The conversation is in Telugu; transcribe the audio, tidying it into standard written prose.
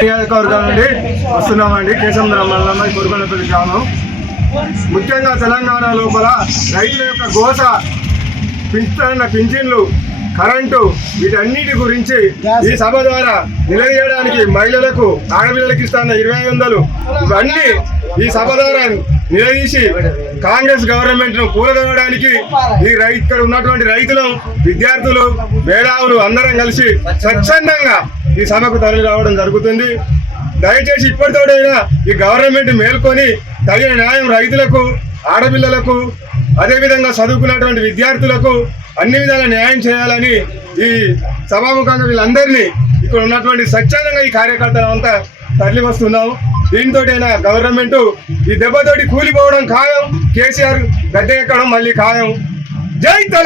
నియోజకవర్గం నుండి వస్తున్నామండి. కేశంద్ర మండలం కొరుకొండపల్లి గ్రామం. ముఖ్యంగా తెలంగాణ లోపల రైతుల యొక్క గోస, పింఛన్లు, కరెంటు వీటన్నిటి గురించి ఈ సభ ద్వారా నిలదీయడానికి మహిళలకు, ఆడపిల్లలకు ఇస్తున్న 2500 ఇవన్నీ ఈ సభ ద్వారా నిలదీసి కాంగ్రెస్ గవర్నమెంట్ ను కూలదోయడానికి ఇక్కడ ఉన్నటువంటి రైతులు, విద్యార్థులు, మేధావులు అందరం కలిసి స్వచ్ఛందంగా ఈ సభకు తరలి రావడం జరుగుతుంది. దయచేసి ఇప్పటితోడైనా ఈ గవర్నమెంట్ మేల్కొని తగిన న్యాయం రైతులకు, ఆడపిల్లలకు, అదేవిధంగా చదువుకున్నటువంటి విద్యార్థులకు అన్ని విధాల న్యాయం చేయాలని ఈ సభాముఖంగా వీళ్ళందరినీ ఇక్కడ ఉన్నటువంటి స్వచ్ఛందంగా ఈ కార్యకర్తలు అంతా తరలి వస్తున్నాం. దీంతోటైనా గవర్నమెంట్ ఈ దెబ్బతోటి కూలిపోవడం ఖాయం, కేసీఆర్ గద్దె ఎక్కడం మళ్ళీ ఖాయం. జై తెలంగాణ.